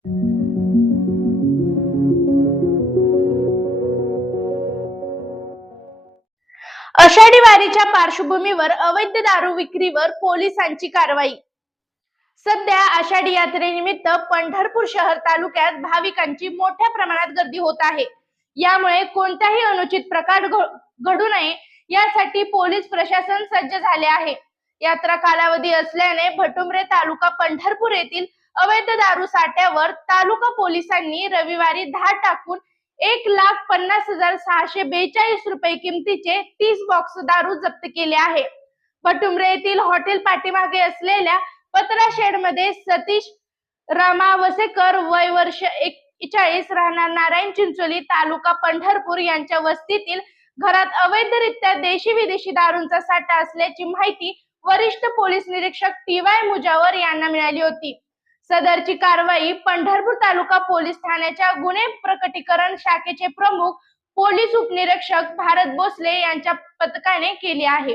आषाढी वारीच्या पार्श्वभूमीवर अवैध दारू विक्रीवर पोलिसांची कारवाई. सध्या आषाढी यात्रेनिमित्त पंढरपूर शहर तालुक्यात भाविकांची मोठ्या प्रमाणात गर्दी होत आहे. यामुळे कोणताही अनुचित प्रकार घडू नये यासाठी पोलीस प्रशासन सज्ज झाले आहे. यात्रा कालावधी असल्याने भटुमरे तालुका पंढरपूर येथील अवैध दारू साठ्यावर तालुका पोलिसांनी रविवारी धाड टाकून एक लाख पन्नास हजार सहाशे बेचाळीस रुपये किमतीचे तीस बॉक्स दारू जप्त केले आहे. भटुमरे येथील हॉटेल पाठीमागे असलेल्या पत्रा शेडमध्ये सतीश रामावसेकर वय वर्ष एकेचाळीस राहणार नारायण चिंचोली तालुका पंढरपूर यांच्या वस्तीतील घरात अवैधरित्या देशी विदेशी दारूंचा साठा असल्याची माहिती वरिष्ठ पोलीस निरीक्षक टी वाय मुजावर यांना मिळाली होती. सदरची कारवाई पंढरपूर तालुका पोलीस ठाण्याच्या गुन्हे प्रकटीकरण शाखेचे प्रमुख पोलीस उपनिरीक्षक भारत भोसले यांच्या पथकाने केली आहे.